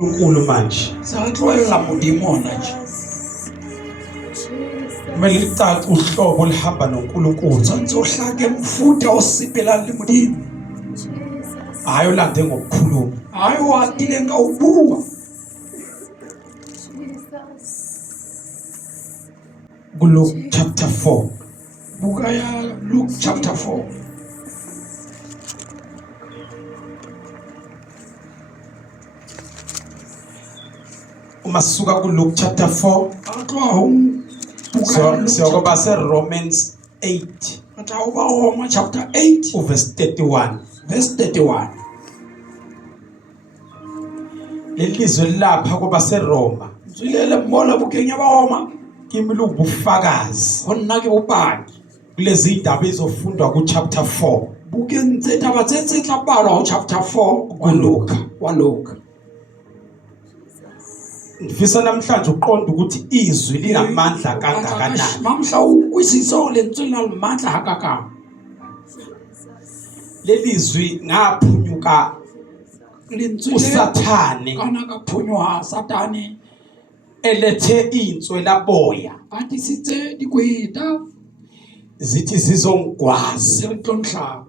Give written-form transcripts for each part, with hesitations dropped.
uNkulunkulu manje Saxolela modimona nje. kumele licace uhlobo lihamba noNkulunkulu Sanzohlake mfutha osipela limudimo. hayo lande ngokukhuluma Hayi watile ngawubuka. kuLuke chapter 4 Buka ya Luke chapter 4. uma sisuka kuLuke chapter 4 Atwa siyokuba seRomans 8 Atawuba Roma chapter 8 verse 31 verse 31. lelizwe lapha kuba seRoma Zilele mbola bukenya ba Roma. kimi lubufakazi Honna ke bopaki. kulezi indaba ezofundwa ku chapter 4 Bukentse taba tse tla balwa chapter 4 kuLuka wa Luke. ngifisa namhlanje uqonda ukuthi izwi linamandla kangakanani Mamhla ukwisisa lentswe lamandla hakaka. lelizwi ngaphunyuka Lentswe usathane kana kaphunywa Satani elethe inswe laboya athi sitse dikweta zithi zizongwazi sirtlonhla.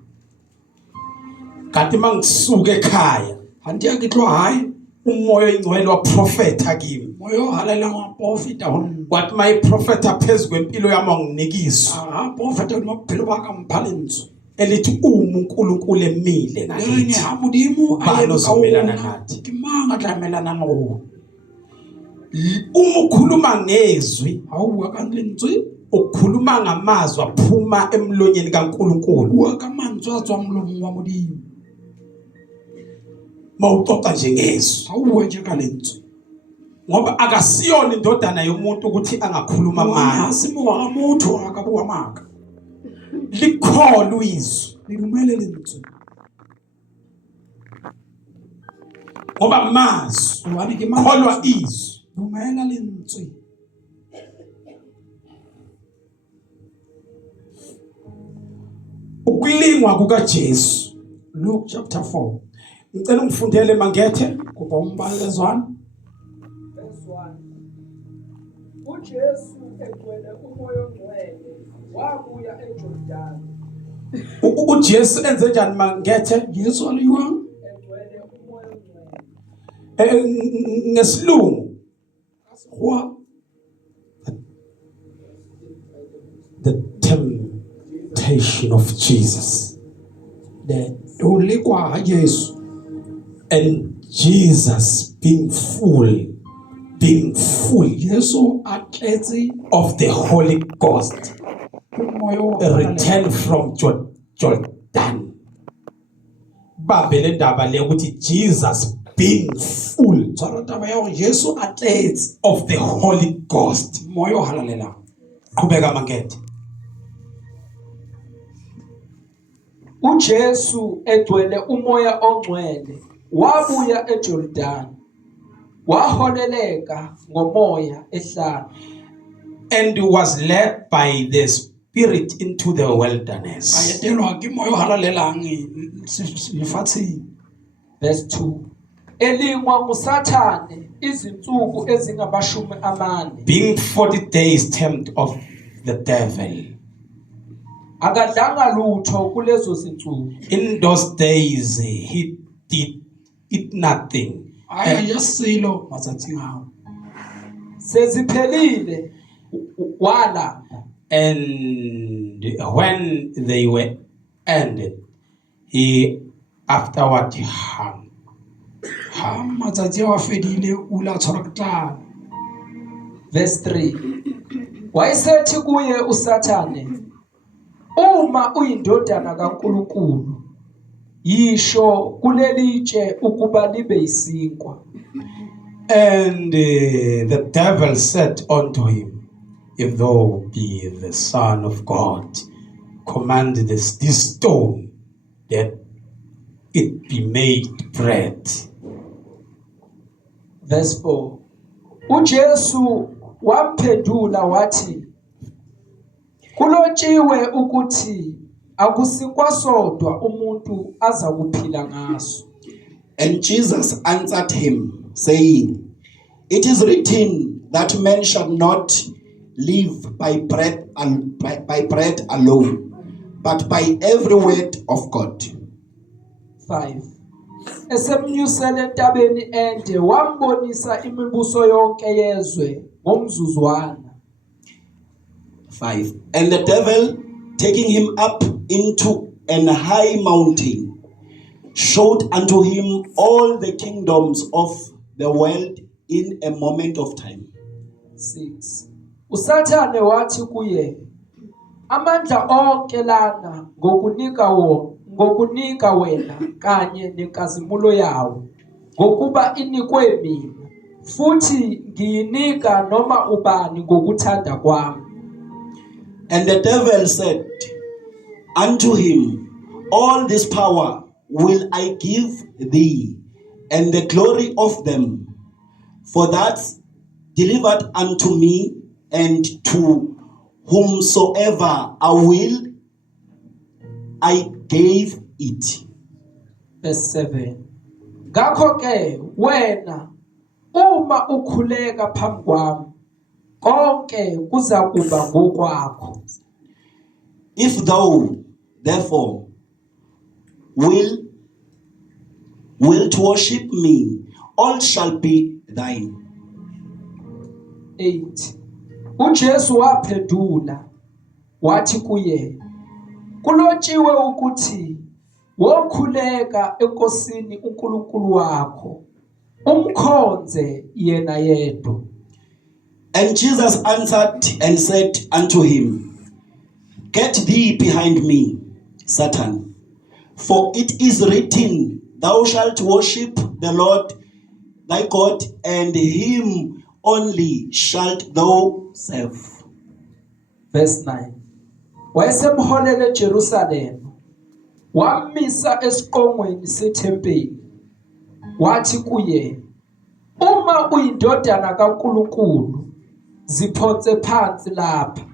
kanti mangisuka ekhaya Hanti akitlo hayi umoya oyingcwele waprofetha kimi moyo halela ngapofita hon. kwathi mayiprofetha phezulu kwempilo yami nginikizwa Profeta nophelo baka mphalenzo. elithi uNkulunkulu emile Ni nakithi hamudimu Ubani ozomelana nathi? Kimanga tlamelana no. uma ukhuluma ngezwi Hawu kanlentswe ukukhuluma ngamazwi aphuma emlonyeni kaNkulunkulu wa kamantswa tswa mlomo wa modimo. mawuxoxa nje ngezwi Hawu nje kalentswe. ngoba akasiyona indodana yomuntu ukuthi angakhuluma amanga Asimo wa motho akabuwa maka. likholo izwi Lilumele lentswe. ngoba amazwi Ubani ke kholwa izwi lumela lentswe. ukulingwa kukaJesu Luke chapter 4. ngicela ungifundele mangethe Kuba umbalezwana. Verse 1. uJesu egcwele umoya ongcwele wabuya eJordani uJesu enze njani mangethe Yesu aliwa egcwele umoya ongcwele ngesilungu kwa the temptation of Jesus de ulikwa Yesu. and Jesus being full Yesu atletse of the Holy Ghost umoya a return from Jordan babele ndaba le ukuthi Jesus being full tsara taba ya gore Yesu atletse of the Holy Ghost moya halalela. qhubeka mangethe uJesu egcwele umoya ongcwele wabuya eJordani waholeleka ngomoya ehlane and was led by the Spirit into the wilderness. Ayetelwa ke moya halalelang lefatsheng. verse 2 elingwa nguSathane izinsuku ezingamashumi amane Being 40 days tempted of the devil. akadlanga lutho kulezo zinsuku In those days he did eat nothing. Aya yasilo matsatsing ao. seziphelile walamba And when they were ended, he afterward hung. Ha matsatsi a fedile ula tshwara tlala. verse 3 wayesethi kuye uSathane uma uyindodana kaNkulunkulu yisho kulelitshe ukuba libe yisinkwa And the devil said unto him, if thou be the Son of God, command this stone that it be made bread. verse 4 uJesu wamphendula wathi kulotshiwe ukuthi akusikwa sodwa umuntu aza kuphila ngaso And Jesus answered him, saying, "It is written that man shall not live by bread alone, but by every word of God." 5 Esemnyusele entabeni ende wambonisa imibuso yonke yezwe ngomzuzwana. 5. And the devil, taking him up into an high mountain, showed unto him all the kingdoms of the world in a moment of time. 6 Usathane wathi kuye, amandla onke lana ngokunika wena kanye nenkazimulo yawo, ngokuba inikwe mina, futhi ngiyinika noma ubani ngokuthanda kwami. And the devil said unto him, "All this power will I give thee, and the glory of them, for that's delivered unto me, and to whomsoever I will, I gave it." Verse 7 Ngakho ke wena uma ukhuleka phambi kwami, konke kuza kuba ngokwakho. "If thou therefore wilt worship me, all shall be thine." 8 uJesu waphendula wathi kuye, kulotshiwe ukuthi wokhuleka enkosini uNkulunkulu wakho, umkhonze yena yedwa. And Jesus answered and said unto him, "Get thee behind me, Satan, for it is written, Thou shalt worship the Lord thy God, and him only shalt thou serve." Verse 9 wayesemholele eJerusalema, wamisa esiqongweni sethempeli, wathi kuye, uma uyindodana kaNkulunkulu, ziphonse phansi lapha.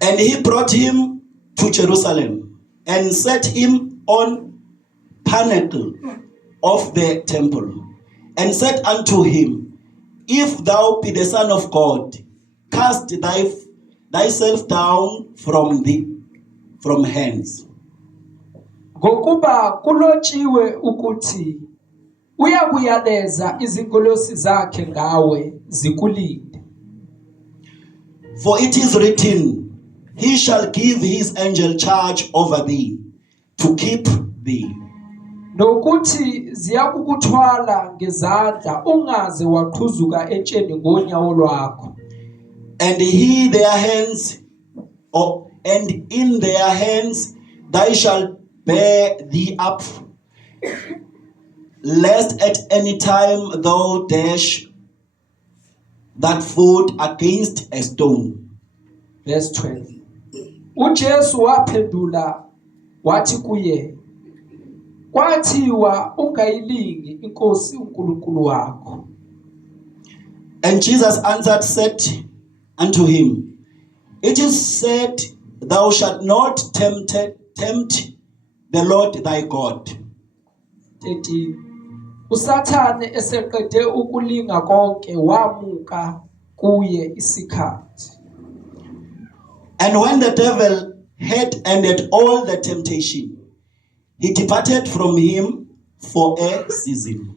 And he brought him to Jerusalem, and set him on pinnacle of the temple, and said unto him, "If thou be the Son of God, cast thyself down from hence. Ngokuba kulotshiwe ukuthi uyakuyaleza izingilosi zakhe ngawe zikulinde. For it is written, He shall give his angel charge over thee, to keep thee. Nokuthi ziyakukuthwala ngezandla ungaze waqhuzuka etsheni ngonyawo lwakho. And in their hands they shall bear thee up, lest at any time thou dash that foot against a stone. Verse 12 uJesu waphendula wathi kuye, kwathiwa ungayilingi inkosi uNkulunkulu wakho. And Jesus answered, said unto him, It is said, Thou shalt not tempt the Lord thy God. 13 uSathane eseqede ukulinga konke wamuka kuye isikhathi. And when the devil had ended all the temptation, he departed from him for a season.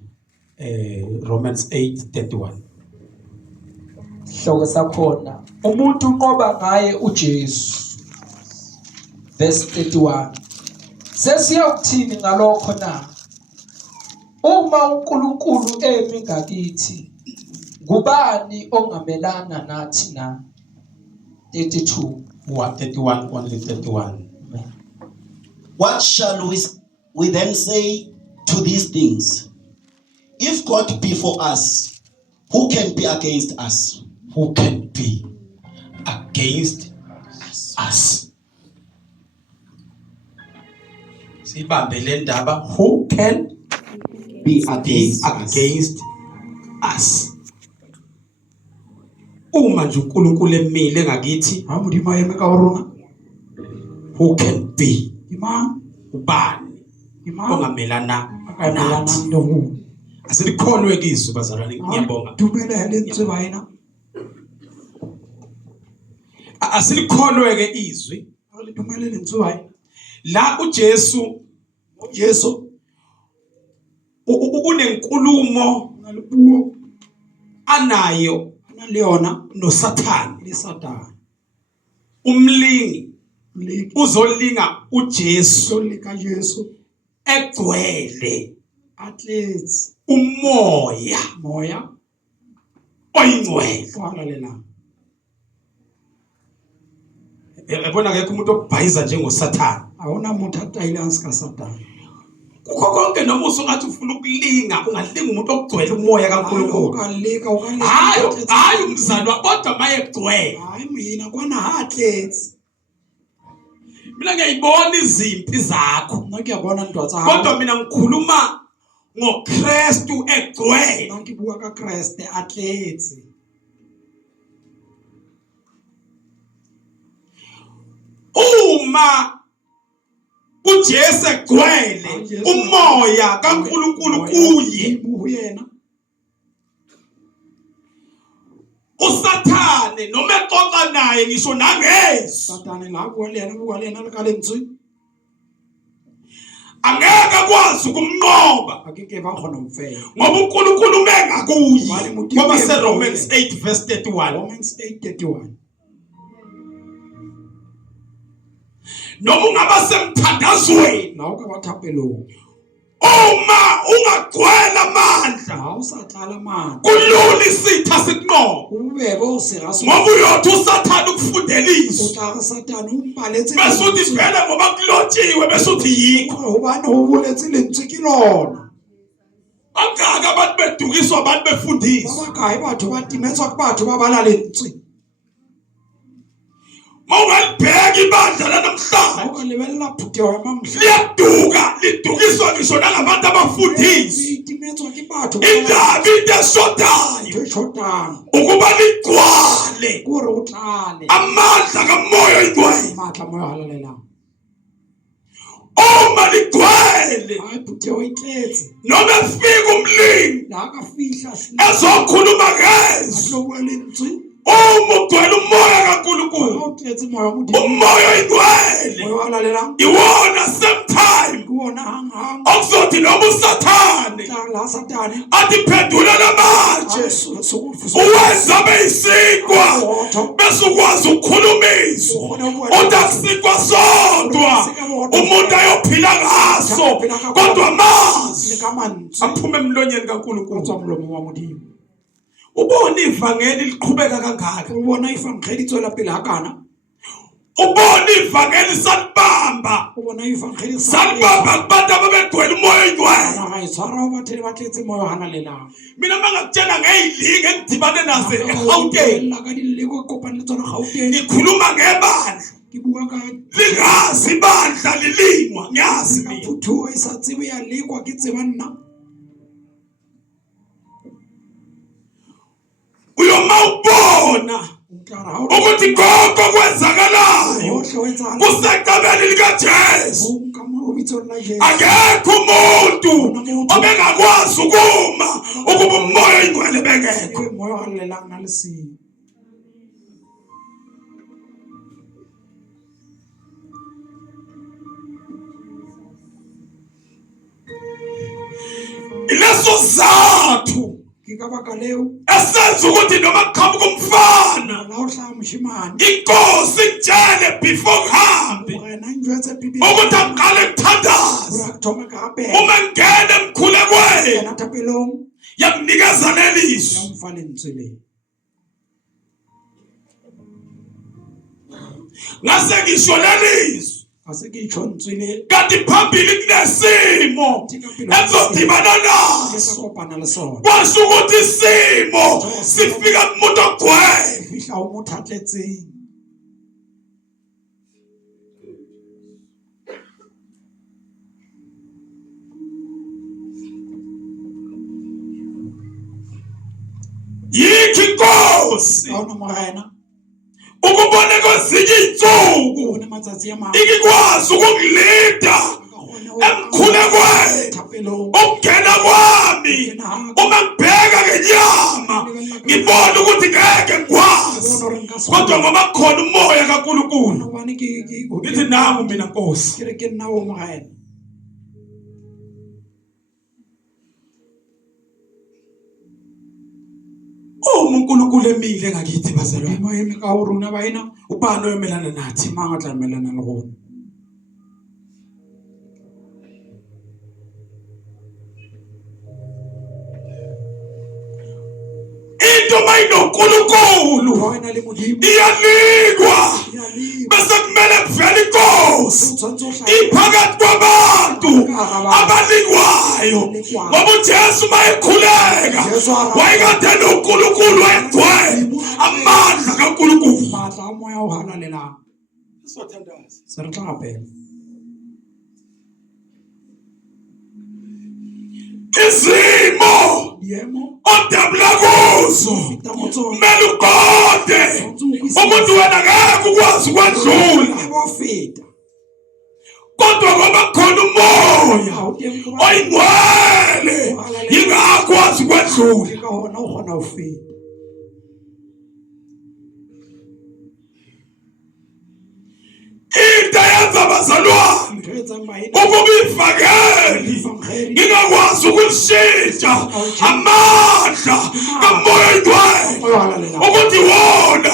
Romans 8:31. Hloko sakhona umuntu uqoba ngaye uJesu. Verse 31 sesiyokuthini ngalokho na? Uma uNkulunkulu emi ngakithi, ngubani ongamelana nathi na? 32 31, only 31. What shall we then say to these things? If God be for us, who can be against us? Who can be against us? Sibambe le ndaba, who can Be be against us? Uma nje uNkulunkulu emile ngakithi, Hamudima yemeka uruna. who can be? Imam. Ubani Imam. ongamelana Akamelana nathi? ndomu. Asilikholwe izwi bazalwane, ngiyabonga. dumele lentswe baina Asilikholwe ke izwi le dumele lentswe baina la uJesu unenkulumo ngalibuo anayo ana leona noSathane. le Satan Umlingi le uzolinga uJesu so le ka Jesu egcwele athletes umoya moya oyingcwele. wala lela Yabona ke umuntu obhayiza njengoSathane. awuna muthu atayilansi ka Satan Kukho konke noma usungathi ufuna ukulinga, ungalinga umuntu ogcwele umoya kaNkulunkulu. ukaleka Hayi umzalwa kodwa maye egcwele. hayi mina kwana athletes Mina ngiyayibona izimpi zakho, ngiyabona ntwatsa kodwa mina ngikhuluma ngoKristu egcwele. ngibuka ka Christ athletes Uma uJesu egcwele umoya kaNkulunkulu kuye, uyena uSathane noma exoxa naye ngisho nangezwi Satan la buka lena le ka lentswe angeke akwazi ukumnqoba, akeke ba khona umfela ngoba uNkulunkulu mengakuyi. Bali muti Ngoba uye seRomans 8 verse 31, Romans 8:31 noma ungaba semthandazweni, la uka bathapelo uma ungagcwela amandla ha usatlala manje kulula isitha sikunqoba, ubebe usiraso ngoba uyothi uSathane ukufundela izwi utla Satan umpaletse bese uthi vele ngoba kulotshiwe bese uthi yikho. ubani ubuletse lentswe ke lona Angaka abantu bedukiswa abantu befundiswa. babakayi batho batimetswa ke batho ba bala lentswe Mawungalibheka ibandla lanamhlanje awuka lebella phutewa mamhla liyaduka, lidukiswa ngisho nangabantu abafundisi. itimetswa ke batho Indaba into eshodayoeshotana ukuba ligcwale kore utlale amandla kamoya oyingcwele. matla moya halalela Uma ligcwele hayi phutewa itletse noma efika umlingi la ka fihla ezokhuluma ngezwi, atlobuka lentswe uma ugcwele umoya kaNkulunkulu, awutletse moya mudimo umoya oyingcwele moya halalela iwona sometime kuona hang okuzothi noma uSathane la Satan athi phendula namanje uwenza beyisikwa bese ukwazi ukukhulumisa uthi akusikwa sodwa umuntu ayophila ngaso, kodwa amazwi aphume emlonyeni kaNkulunkulu. mlomo wa modimo Ubona ivangeli liqhubeka kangaka, ubona ifangeli tswela pele hakana ubona ivangeli salibamba ubona ifangeli salibamba kubantu ababegcwele umoya oyingcwele. hayi tsara bathele batletse moya halalela Mina mangakutshela ngeyilinge engidibane nazo eGauteng, la ka dileko kopana le tsona Gauteng ngikhuluma ngebandla. ke bua ka Lingazi ibandla lilingwa, ngiyazi mina. phutho isa tsebe ya lekwa ke tseba nna Uyoma ubona utlara ha ukuthi konke okwenzakalayo hohle wetsa kusecabeni likaJesu. ka mo bitso la Jesu Akekho umuntu obengakwazi ukuma ukuba umoya oyingcwele bengekho. moya halalela na le si Ileso zathu ke ka baka leo esenza ukuthi noma kuqhamuka umfana la o hla moshimane inkosi itshele before kuhambe rena njwetse pipi ukuthi aqale kuthandaza. ura thoma ka pe Uma ngene emkhulekweni na tapelong yamnikeza lelizwi, ya mfale ntswele ngase ngisho lelizwi ase ke tshontswele kanti phambili kunesimo ezodibana ke naso. sa kopana le sona Kwasho ukuthi isimo sifika kumuntu ogcwele. fihla o mothatletseng Yikho inkosi awona morena ukubona kwezinye insuku one matsatsi ya ma ikikwazi ukukulinda emkhulekweni thapelong ukungena kwami uma ngibheka ngenyama ngibona ukuthi ngeke ngikwazi kodwa ngoba khona umoya kaNkulunkulu hobane ke ngithi nangu mina Nkosi ke re ke nna o Morena. uNkulunkulu emile ngakithi bazalwane Modimo eme ka ho rona baena, ubani oyemelana nathi mang a tla emelana le rona? into mayinoNkulunkulu Ha o na le Modimo, iyanikwa iyaliwa. bese kumele kuvele inkosi O tshwantse o hlahe iphakathi kwabantu abanikwayo ngoba uJesu mayekhuleka wayekade noNkulunkulu wayegcwele amandla kaNkulunkulu matla a moya o halalelang. Se re tla rapela izimo diemo odabula kuzo feta mo tsona, kumele uqonde ukuthi wena ngeke ukwazi ukwedlula ke bo feta kodwa ngoba khona umoya ha o teng ko ba oyingcwele yingakwazi ukwedlula ka hona o kgona ho feta. into yenza abazalwane Ntho e etsang baena ukuba ivangeli ingakwazi ukulishintsha amandla kamoya oyingcwele moya o halalelang. ukuthi wona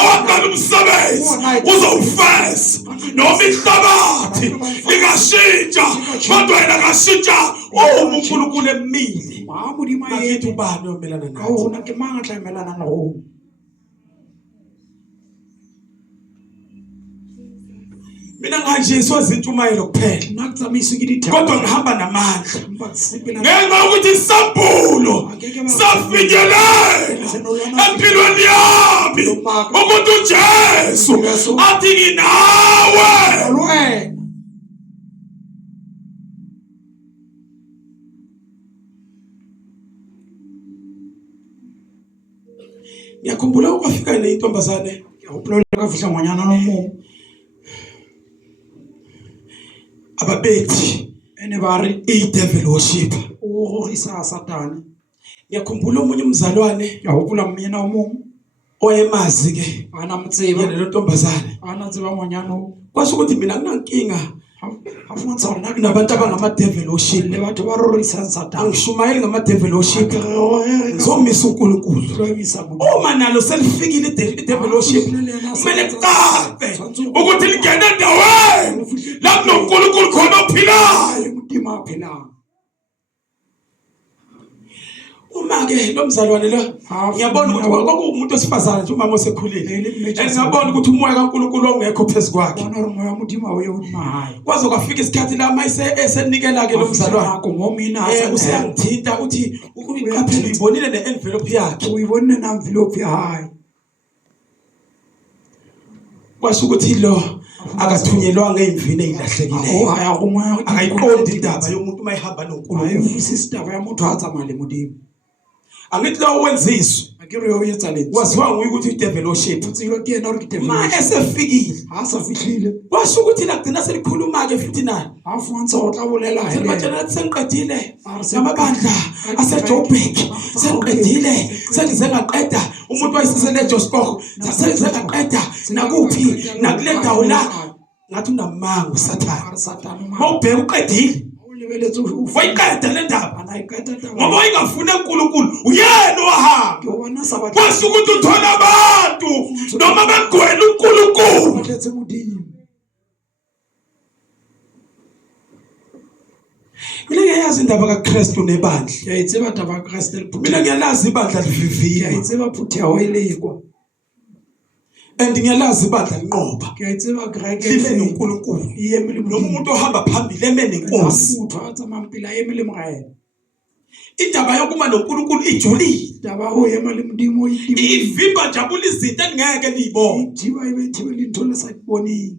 owaqala umsebenzi uzowufeza noma ihlabathi lingashintsha kodwa yena ngashintsha uma uNkulunkulu emile Ha Modimo a ngakithi eme ubani omelana ka nathi hona, ke mang a tla emelana le rona? mina nganjiswa zintshumayelo kuphela Nna ke tsamaiswe ke ditheko, kodwa ngihamba namandla empa ke sepela ngenxa yokuthi isambulo safinyelela empilweni yami ukuthi uJesu athi nginawe lo wena. ngiyakhumbula ukufika nentombazane Ke hopola ka fihla ngwanyana no mo ababethi ene ba re i-devil worship o rorisa Satane. ngiyakhumbula omunye umzalwane Ke hopola mmena o mong oyemazi ke ana mo tseba, yena lo ntombazane ana tseba ngwanyana o. kwasho ukuthi mina nginankinga Ha fumantsha hore nna ke nabantu abangama-devil worship le batho ba rorisang Satane. angishumayeli ngama-devil worship Ke re o re ngizomisa uNkulunkulu tlo emisa Modimo. uma nalo selifikile i-devil worship kumele kucace ukuthi lingene endaweni la kunoNkulunkulu khona ophilayo Le Modimo a phelang. uma-ke lo mzalwane lo ngiyabona ukuthi kwakuwumuntu wesifazane nje umama osekhulile and ngiyabona ukuthi umoya kaNkulunkulu ongekho phezu kwakhe Bona hore moya wa Modimo ha o ye hodima hae. kwaze kwafika isikhathi la esenikela-ke lo mzalwane Nako mo mina useyangithinta uthi uyiqaphile uyibonile ne-envelope yakhe o ibonne na envelope ya hae. kwasho ukuthi lo akathunyelwanga ey'mvini ey'lahlekileyo O haya go moya akayiqondi indaba yomuntu uma ehamba ha e noNkulunkulu utlwisisi taba ya motho a tsamaya le Modimo. angithi lo wenziswa Ha ke re o etsa lentswe. waziwa nguye ukuthi i-devil worship O tseba ke yena hore ke devil ma worship. esefikile Ha a sa fihlile, kwasho ukuthi lagcina selikhuluma-ke futhi naye ha a fumantsha ho tla bolela hele. selibatshela ukuthi sengiqedile namabandla aseJoburg sengiqedile sengize ngaqeda umuntu wayesisele eJosport sengize ngaqeda nakuphi nakule ndawo la ngathi unamanga usathane Are Satane ma. mawubheka uqedile O lebeletse o wayiqeda le ndaba ana ikata taba. ngoba wayengafuni uNkulunkulu uyena owahamba Ke bona sa batla. kwasho ukuthi uthola abantu noma begwele uNkulunkulu Batletse Modimo. mina ngiyayazi indaba kaKristu nebandla Ke a e tseba taba ya Kreste le mina ngiyalazi ibandla Ke a e livivinywa tseba phuthi ya ho e lekwa. and ngiyalazi ibandla linqoba Ke a e tseba kereke libe noNkulunkulu e eme le noma Modimo. umuntu ohamba phambili eme nenkosi Motho a tsamayang pele a eme le Morena. indaba yokuma noNkulunkulu ijulile Taba ho ema le Modimo e timile. ivimba njabula izinto engeke niyibone Thiba e be thibe le ntho le sa di boneng.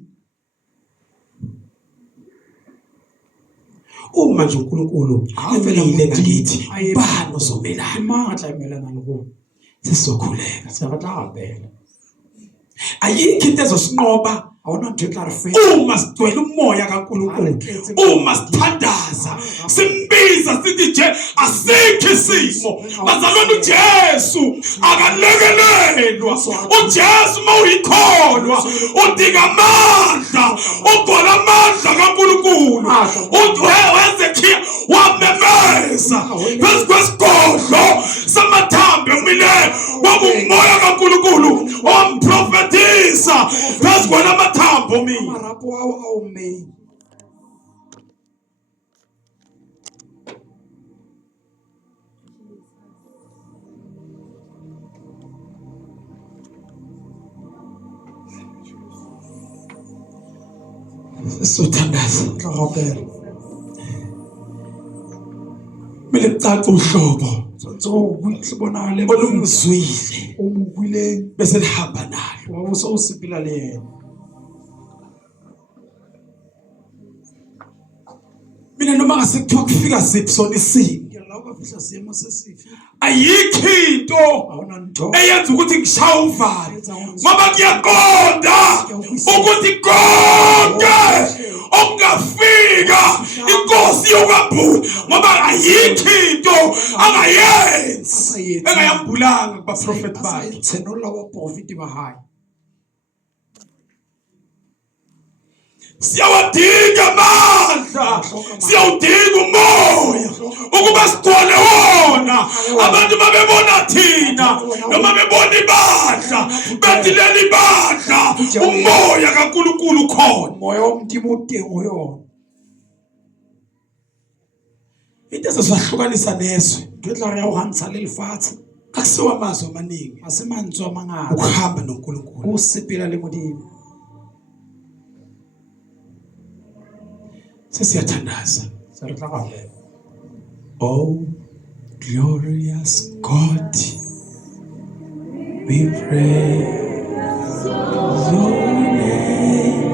uma nje uNkulunkulu emile ngakithi bani ozomelana Ke mang a tla emelana le rona? sizokhuleka Se re tla rapela. ayikho into ezosinqoba awunanto e tla re fe uma sigcwele umoya kaNkulunkulu, uma sithandaza simbiza sithi nje asikho isimo. Bazalwane, uJesu akalekelelwa. uJesu mawuyikholwa udinga amandla, ugcwala amandla kaNkulunkulu. uHezekhiya wamemeza phezu kwesigodlo samathambo emileyo, kwakumoya kaNkulunkulu owamprofethisa phezu kwalamathambo mina. amarapo ao a ommeng Sothandaza tla gopela kumele kucace uhlobo tshwanetse go bonagale olumzwile o mo buileng bese lihamba nalo. wa bo se o sepela le ena. Mina noma ngasekuthiwa kufika siphi sona isimo, ke la o ka fihla seemo se sefe ayikho into ga ona ntho eyenza ukuthi ngishaye uvalo, ngoba ngiyaqonda ukuthi konke okungafika inkosi yokwambula, ngoba ayikho into angayenzi engayambulanga kubaprofeti bakhe. tshenolla baprofeti ba hae Siyawadinga amandla, siyawudinga umoya ukuba sigcwale wona. Abantu babebona thina noma bebona ibandla bethi leli bandla umoya kaNkulunkulu khona. moya wa modimo o teng ho yona. Into ezosahlukanisa nezwe Ntho e tla re ya go gantsha le lefatshe akusiwa amazwi amaningi, ga se mantswe a mangata ukuhamba noNkulunkulu. o sepela le modimo. Sesiyathandaza. Se re tla gapela Oh, glorious God, we praise your name.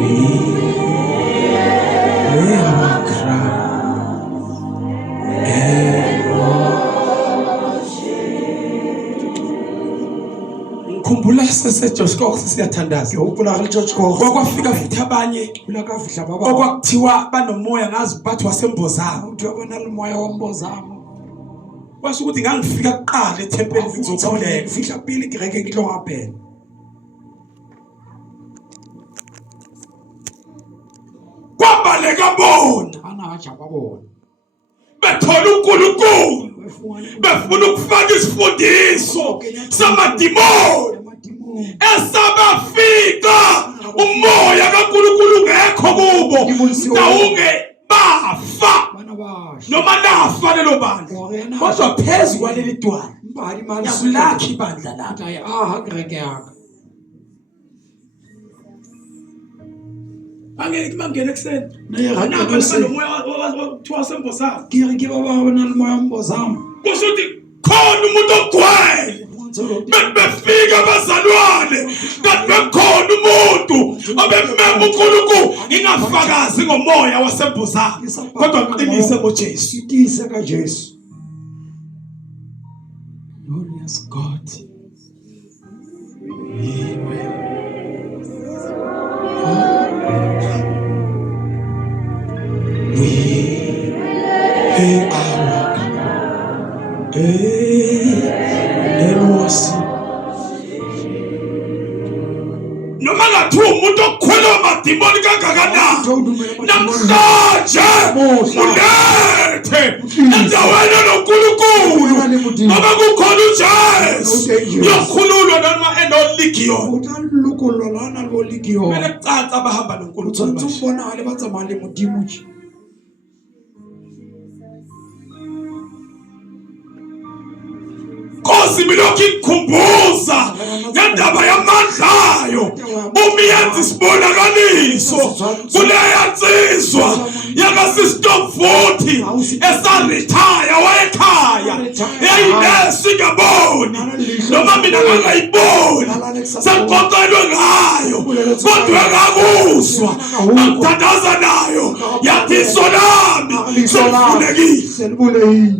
We lay our crown and worship. Ngikhumbula seseJoshua sesiyathandaza. ke gopola ga le George Koch Kwakwafika futhi abanye pula ka fihla ba bangwe okwakuthiwa banomoya ngazi bathi wasembozamo. motho wa bona le moya wa mbozamo Kwasho ukuthi ngangifika kuqala ethempelini ngizokhuleka. fihla pele ke reke ke tlo gapela Kwabaleka bona ana ga tšha ba bona bethola uNkulunkulu, befuna ukufaka isifundiso samadimoni emadimong esabafika umoya kaNkulunkulu ungekho kubo, nawunge bafa bana basha noma nafa lelo bandla. Kodwa phezu kwaleli dwala mpa ga di mane yakulakha ibandla lakho. tla e aha kereke yaka Angeke mangene kuseni ne ga naba ke se nomoya kuthiwa wasembozamo. ke re ke ba ba bona le moya wa mbozamo Kusho ukuthi khona umuntu ogcwele. Befika abazalwane kanti bekhona umuntu obemema uNkulunkulu ingafakazi ngomoya wasembuzane, kodwa ngiqinise ngoJesu. itise ka Jesu. Glorious God, we lay our crown and worship. Noma ngathiwa umuntu okhwela amadimoni kangakanani, namhlanje mulethe endaweni noNkulunkulu, ngoba kukhona uJesu yokhululwa noma enoligiyoni. o tla lokolwa lana le oligiyona Kumele kucace abahamba o noNkulunkulu tshwanetse manje. o bonagale ba tsamaya le modimo tje Nkosi milokhu ikukhumbuza ngendaba yamandlayo, umiyenza isibonakaliso kuleya nsizwa yakasistomfuthi esarithaya wayekhaya yayinesi ingaboni noma mina ngangayiboni, sekuxoxelwe ngayo kodwa ngakuzwa ngithandaza nayo, yathi iso lami selivulekile. selibulehile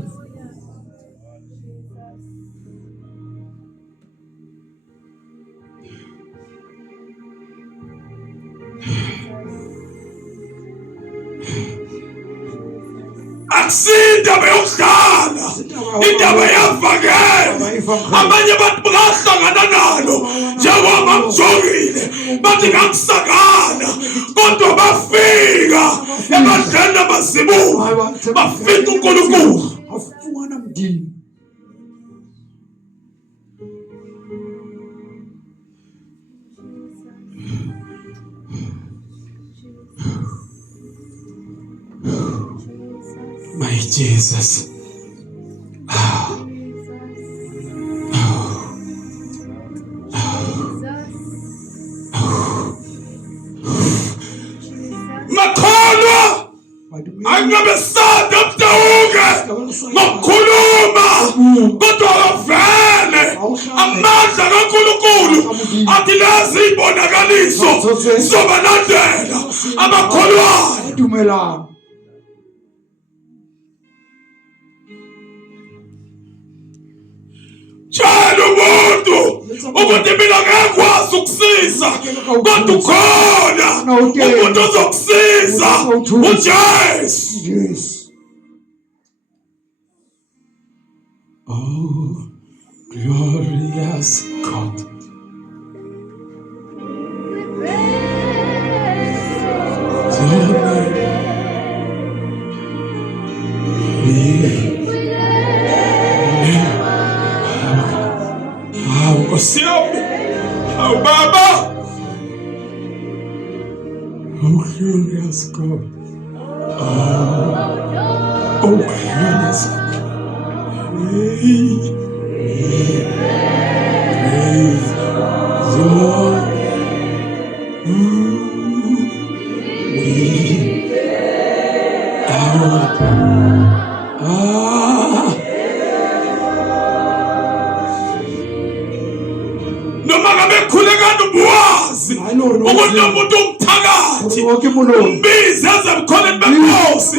akusindaba yokudlala, indaba yevangeli. Abanye abantu bahlangana nalo njengoba bamjongile bathi ngakusakana, kodwa bafika ebadleni amazibuko, bafika uNkulunkulu. afumana mdini. My Jesus. Makholwa angabesanda mdawuke ngokukhuluma, kodwa avele amandla kaNkulunkulu athi lezi izibonakaliso zobalandela abakholwayo. Dumelana. Tshela umuntu ukuthi mina ngekwazi ukusiza, kodwa ukhona umuntu ozokusiza, uJesu. Yes. Oh, glorious God. Nkosi yami, awu Baba. Oh, glorious God. Oh, glorious God. Praise your noma ngabe khulekana ubuwazi ukuthi umuntu umthakathi umbizi aze emkhoneni benkosi,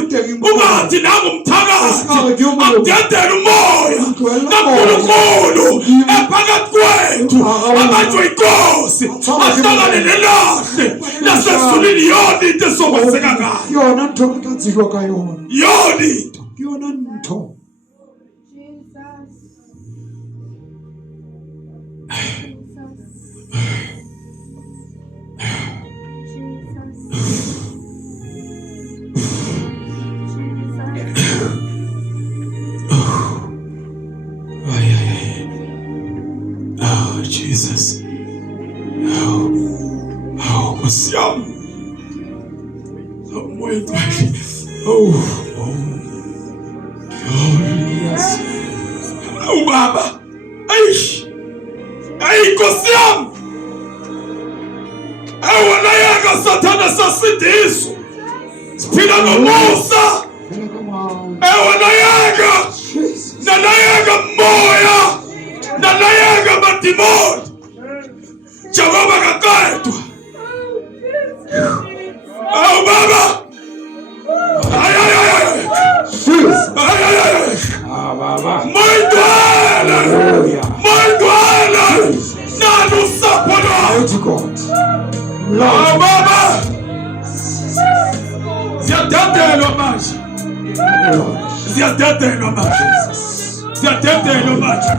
ungathi nangu umthakathi akudedele umoya kaNkulunkulu ephakathi kwethu, abanjwe inkosi ahlangane nelahle lasezulwini. Yona into ezokwenzeka ngayo, Yona nto kutazilwa kayona. yona into. Yona nto. Oh, Jesus. Oh, Nkosi yami. Oh, moya wami. Oh, glorious. Oh, Baba. Eish. Nkosi yami. Wena yaka Sathana sasindiswa. Siphila nomusa. Wena yaka. Nanayaka moya. Nanayaka madimoni. Jehova kakayedwa. Oh, Baba. Ay. Baba. Moydwala. Nanu usapho lwakho. Mighty God. Oh, Baba. Ziyadedelwa manje. Ziyadedelwa manje.